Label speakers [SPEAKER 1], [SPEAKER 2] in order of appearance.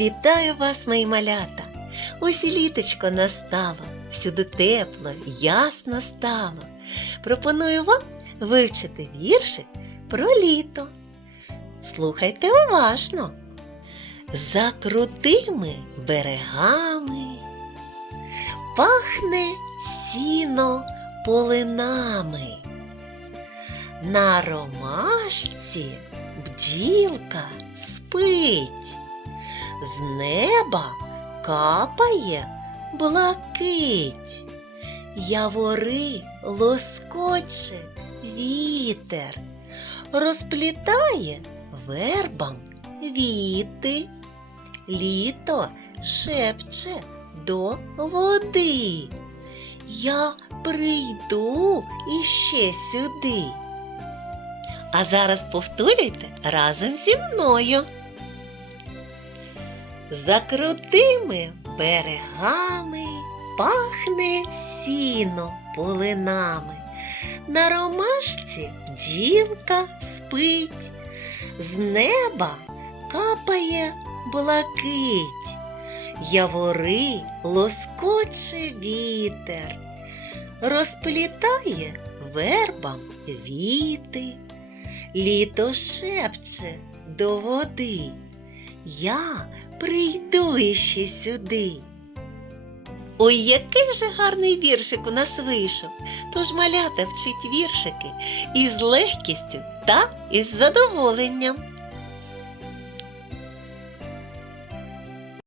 [SPEAKER 1] Вітаю вас, мої малята! Ось і літочко настало, всюди тепло, ясно стало. Пропоную вам вивчити віршик про літо. Слухайте уважно. За крутими берегами пахне сіно полинами. На ромашці бджілка спить, з неба капає блакить, явори лоскоче вітер, розплітає вербам віти, літо шепче до води. Я прийду іще сюди. А зараз повторюйте разом зі мною. За крутими берегами пахне сіно полинами. На ромашці бджілка спить, з неба капає блакить, явори лоскоче вітер, розплітає вербам віти, літо шепче до води. Я прийду іще сюди. Ой, який же гарний віршик у нас вийшов. Тож малята вчить віршики із легкістю та із задоволенням.